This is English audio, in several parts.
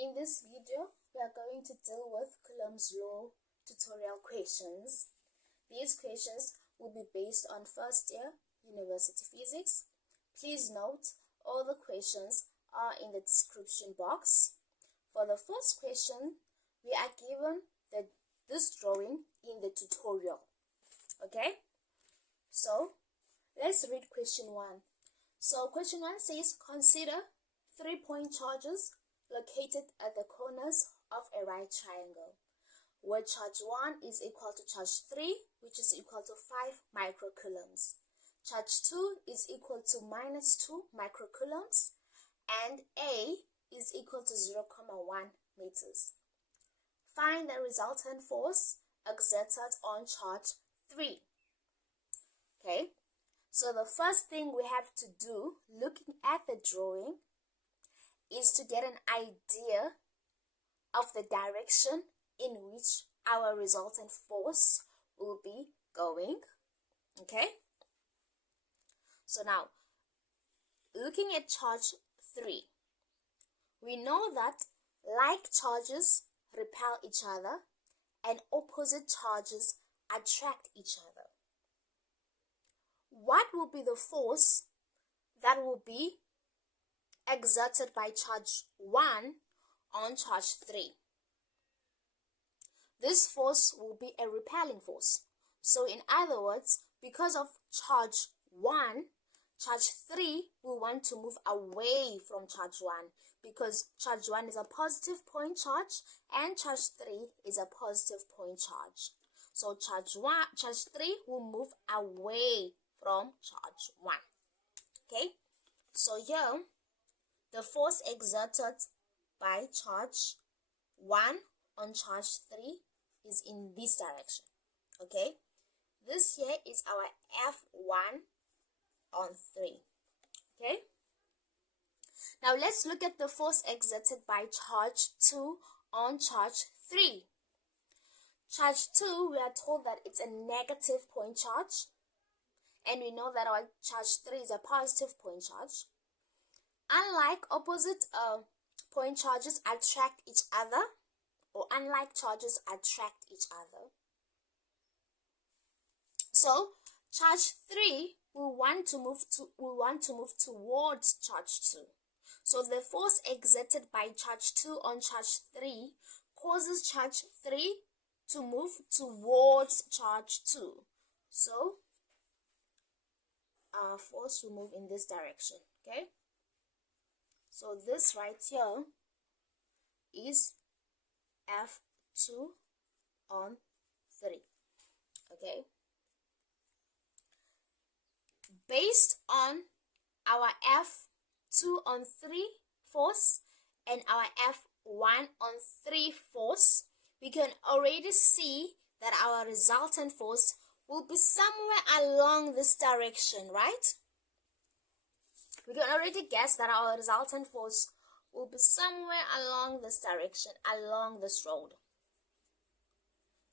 In this video, we are going to deal with Coulomb's law tutorial questions. These questions will be based on first year university physics. Please note, all the questions are in the description box. For the first question, we are given this drawing in the tutorial. Okay? So, let's read question 1. So, question 1 says, consider 3-point charges located at the corners of a right triangle, where charge 1 is equal to charge 3, which is equal to 5 microcoulombs. Charge 2 is equal to minus 2 microcoulombs, and A is equal to 0.1 meters. Find the resultant force exerted on charge 3. Okay, so the first thing we have to do, looking at the drawing, is to get an idea of the direction in which our resultant force will be going. Okay, so now looking at charge 3, we know that like charges repel each other and opposite charges attract each other. What will be the force that will be exerted by charge 1 on charge 3? This force will be a repelling force. So in other words, because of charge 1, charge 3 will want to move away from charge 1, because charge 1 is a positive point charge and charge 3 is a positive point charge. So charge 3 will move away from charge 1. Okay, so here the force exerted by charge 1 on charge 3 is in this direction. Okay, this here is our F1 on 3. Okay, now let's look at the force exerted by charge 2 on charge 3. Charge 2, we are told that it's a negative point charge, and we know that our charge 3 is a positive point charge. Unlike opposite point charges attract each other, or unlike charges attract each other. So charge 3 will want to move towards charge 2. So the force exerted by charge 2 on charge 3 causes charge 3 to move towards charge 2. So our force will move in this direction. Okay, so this right here is F2 on 3. Okay, based on our F2 on 3 force and our F1 on 3 force, we can already see that our resultant force will be somewhere along this direction, right? We can already guess that our resultant force will be somewhere along this direction, along this road.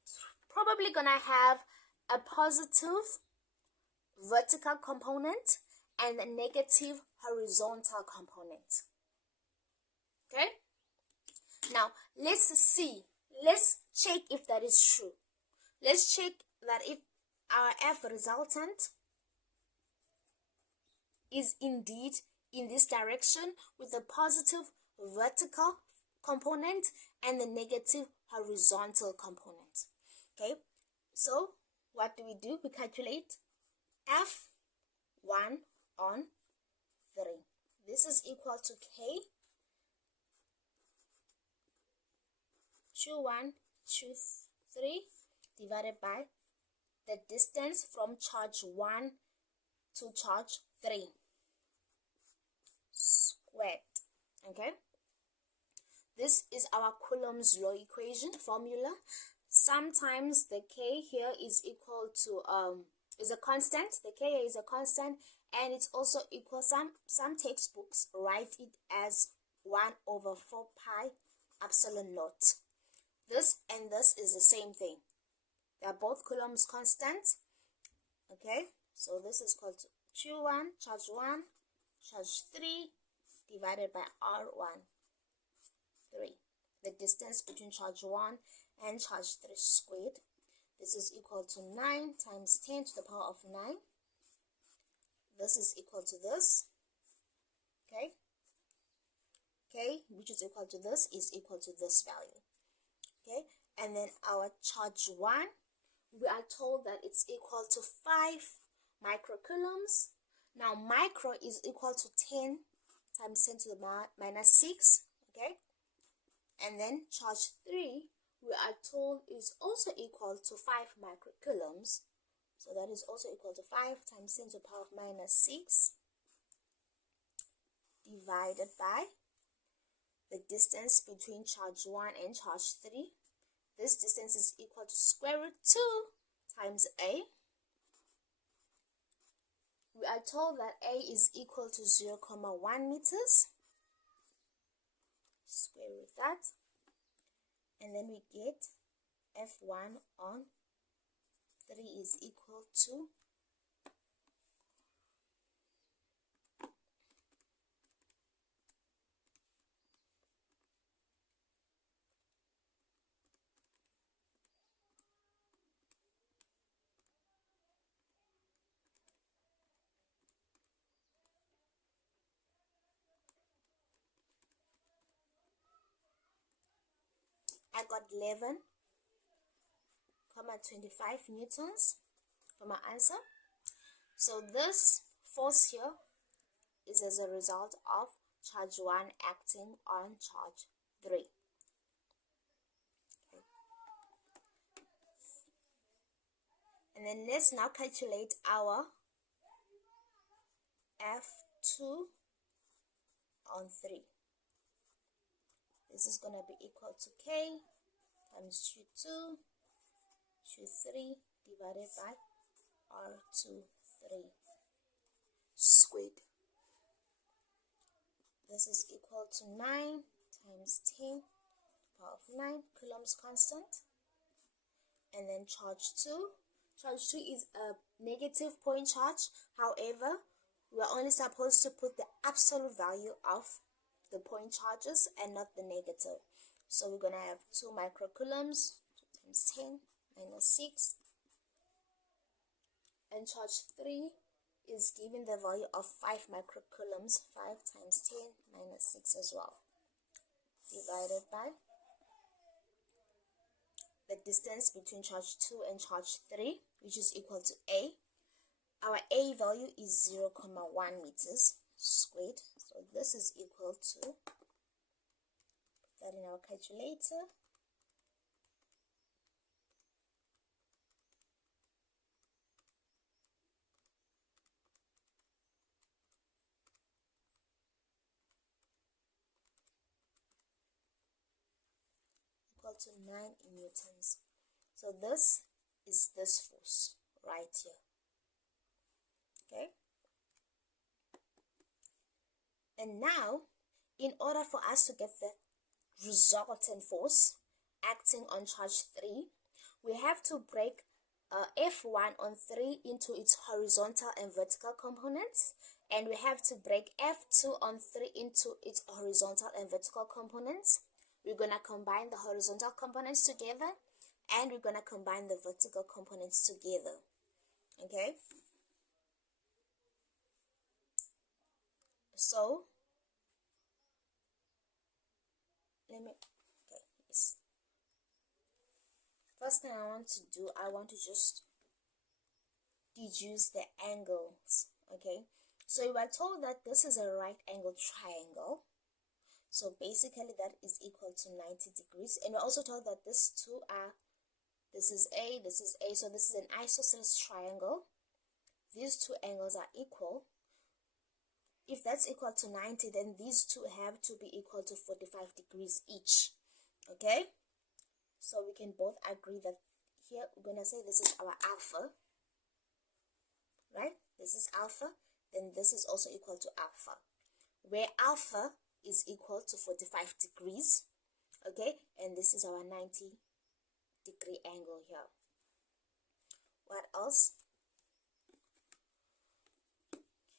It's probably gonna have a positive vertical component and a negative horizontal component. Okay, now let's check if that is true. Let's check that if our F resultant is indeed in this direction with a positive vertical component and the negative horizontal component. Okay, so what do? We calculate F1 on 3. This is equal to K Q1 Q3 divided by the distance from charge 1 to charge 3 squared. Okay, this is our Coulomb's law equation formula. Sometimes the K here is equal to is a constant. The K here is a constant, and it's also equal, some textbooks write it as 1/4 pi epsilon naught. This and this is the same thing. They are both Coulomb's constant. Okay, so this is called Q1 charge 1 charge 3 divided by R1 3. The distance between charge 1 and charge 3 squared. This is equal to 9 times 10 to the power of 9. This is equal to this. Okay, which is equal to this is equal to this value. Okay, and then our charge 1, we are told that it's equal to 5 microcoulombs. Now micro is equal to 10 times 10 to the minus 6. Okay, and then charge 3, we are told is also equal to 5 microcoulombs. So that is also equal to 5 times 10 to the power of minus 6 divided by the distance between charge 1 and charge 3. This distance is equal to square root 2 times A. We are told that A is equal to 0.1 meters. Square root that. And then we get F1 on 3 is equal to I got 11,25 newtons for my answer. So this force here is as a result of charge 1 acting on charge 3. Okay. And then let's now calculate our F2 on 3. This is going to be equal to K times Q2, Q3 divided by R23 squared. This is equal to 9 times 10 to the power of 9 coulombs constant. And then charge 2. Charge 2 is a negative point charge. However, we are only supposed to put the absolute value of the point charges and not the negative. So we're going to have 2 microcoulombs, 2 times 10 minus 6. And charge 3 is given the value of 5 microcoulombs, 5 times 10 minus 6 as well, divided by the distance between charge 2 and charge 3, which is equal to A. Our A value is 0.1 meters squared. So this is equal to, put that in our calculator, equal to 9 newtons. So this is this force right here. Okay. And now, in order for us to get the resultant force acting on charge 3, we have to break F1 on 3 into its horizontal and vertical components, and we have to break F2 on 3 into its horizontal and vertical components. We're going to combine the horizontal components together, and we're going to combine the vertical components together. Okay? So, first thing I want to do, I want to just deduce the angles. Okay, so we were told that this is a right angle triangle. So basically that is equal to 90 degrees. And we're also told that these two are, this is A, this is A. So this is an isosceles triangle. These two angles are equal. If that's equal to 90, then these two have to be equal to 45 degrees each. Okay, so we can both agree that here we're going to say this is our alpha, right? This is alpha, then this is also equal to alpha, where alpha is equal to 45 degrees. Okay, and this is our 90 degree angle here. What else?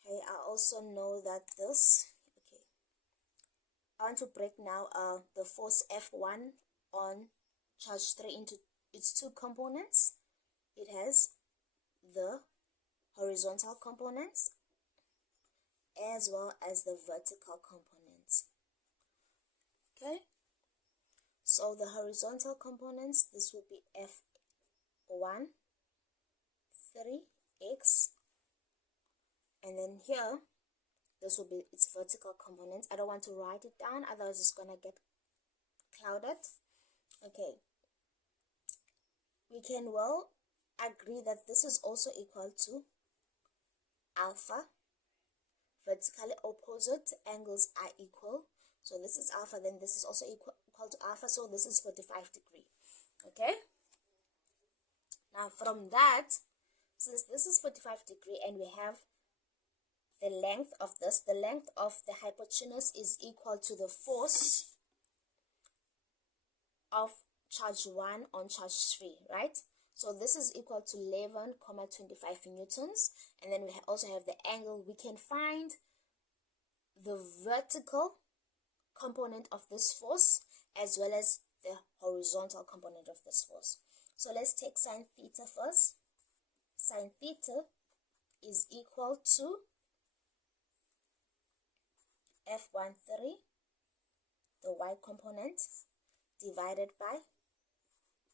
Okay, I also know that this, okay, I want to break now the force F1 on charge 3 into its two components. It has the horizontal components as well as the vertical components. Okay, so the horizontal components, this will be F1 3x, and then here this will be its vertical components. I don't want to write it down, otherwise it's gonna get clouded. Okay, we can well agree that this is also equal to alpha. Vertically opposite angles are equal, so this is alpha, then this is also equal to alpha, so this is 45 degrees. Okay, now from that, since this is 45 degrees and we have the length of this, the length of the hypotenuse is equal to the force of charge 1 on charge 3, right? So this is equal to 11,25 newtons, and then we also have the angle. We can find the vertical component of this force as well as the horizontal component of this force. So let's take sine theta first. Sine theta is equal to F13, the y component, divided by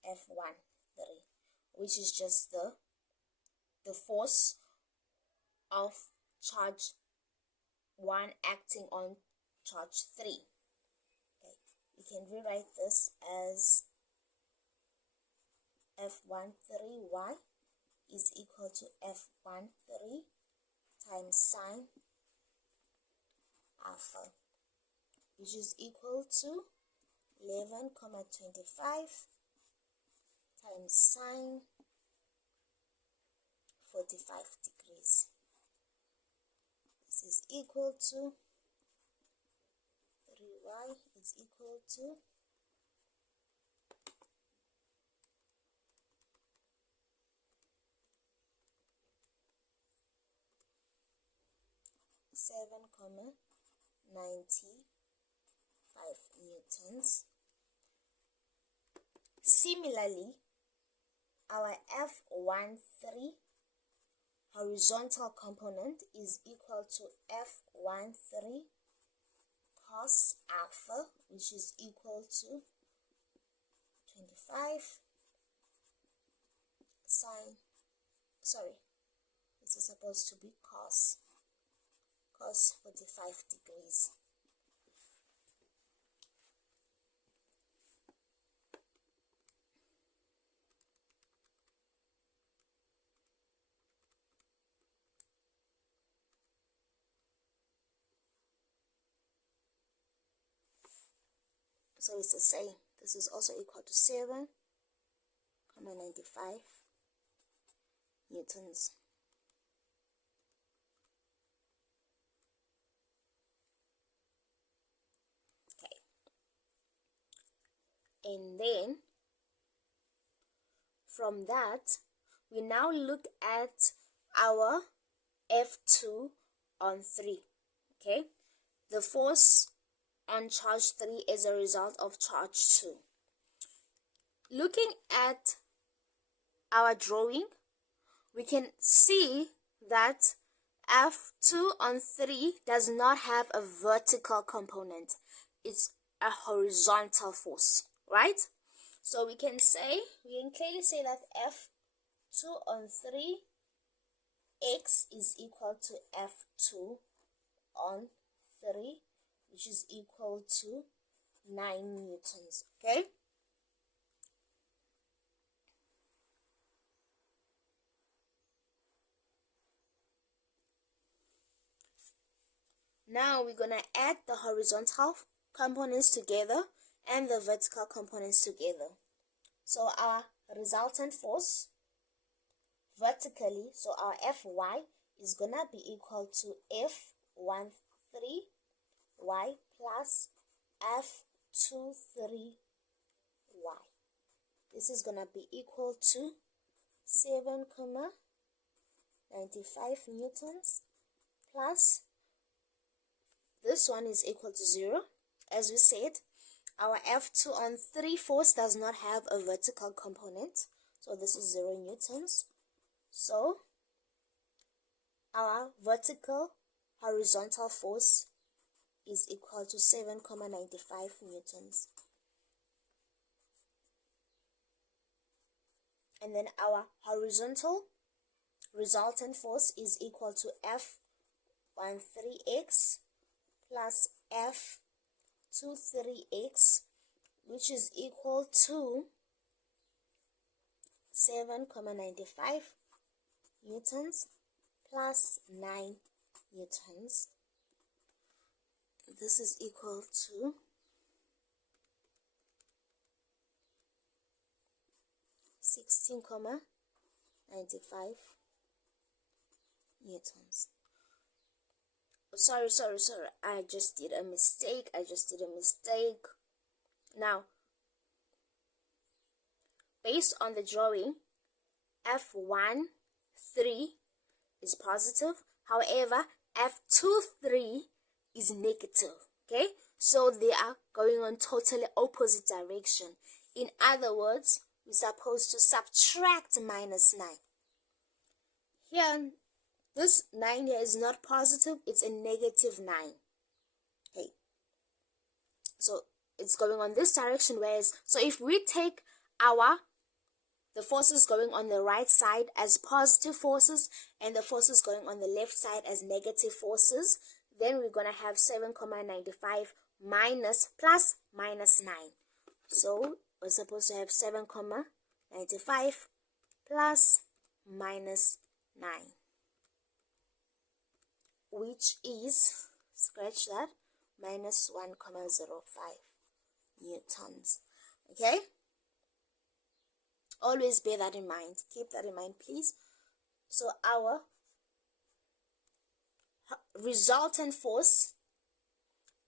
F13, which is just the force of charge 1 acting on charge 3. Okay, we can rewrite this as F13y is equal to F13 times sine alpha, which is equal to 11,25 times sine 45 degrees. This is equal to 3y is equal to 7,95 newtons. Similarly, our F13 horizontal component is equal to F13 cos alpha, which is equal to 25 sine, this is supposed to be cos 45 degrees. So it's the same. This is also equal to 7,95 newtons. Okay. And then from that, we now look at our F2 on 3. Okay, the force on charge 3 is a result of charge 2. Looking at our drawing, we can see that F2 on 3 does not have a vertical component. It's a horizontal force, right? So we can clearly say that F2 on 3 x is equal to F2 on 3, which is equal to 9 newtons. Okay, now we're gonna add the horizontal components together and the vertical components together. So our resultant force vertically, so our Fy is gonna be equal to F13y plus F23y. This is gonna be equal to 7,95 newtons plus this one is equal to 0. as we said, our F2 on 3 force does not have a vertical component, so this is 0 newtons. So our vertical horizontal force is equal to 7.95 newtons. And then our horizontal resultant force is equal to F13x plus F23x, which is equal to 7.95 newtons plus 9 newtons. This is equal to 16.95 newtons. Sorry, I just did a mistake. Now, based on the drawing, F13 is positive, however F23 is negative. Okay, so they are going on totally opposite direction. In other words, we're supposed to subtract minus 9. Here, this 9 here is not positive, it's a negative 9. Okay, so it's going on this direction, whereas, so if we take the forces going on the right side as positive forces and the forces going on the left side as negative forces, then we're going to have 7.95 minus plus minus 9. So we're supposed to have 7.95 plus minus 9, which is, scratch that, minus 1.05 newtons. Okay, always bear that in mind, keep that in mind, please. So our resultant force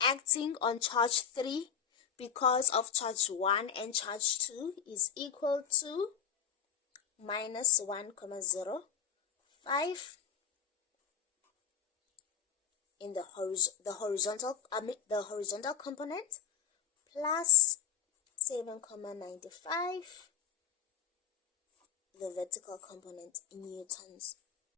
acting on charge 3 because of charge 1 and charge 2 is equal to minus 1.05 in the horizontal component plus 7.95 the vertical component in newtons.